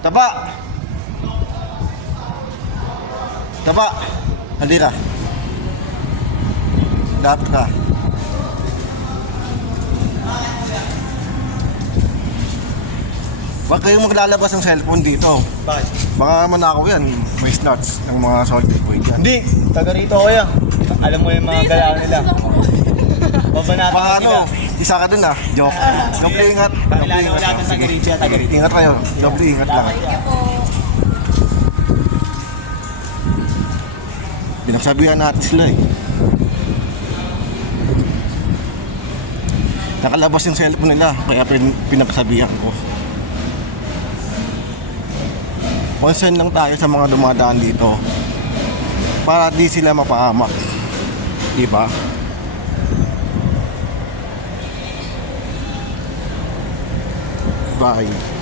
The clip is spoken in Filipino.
Taba! Taba! Halika. Dapat ka. Huwag kayong maglalabas ng cellphone dito. Bakit? Baka naman ako yan. May snuts ng mga solid boy dyan. Hindi, taga rito ako yan. Alam mo yung mga galaw nila. Babanatan Baka na ano, sila. isa ka dun ah. Joke. Doble ingat. Doble Pakilala ko ingat. lahat ng taga rito yan, taga rito. Ingat kayo. Doble ingat lang. Pinagsabihan natin sila eh. Nakalabas yung cellphone nila, kaya pinagsabihan ko. Concern lang tayo sa mga dumadaan dito para di sila mapahamak. Diba? Bye.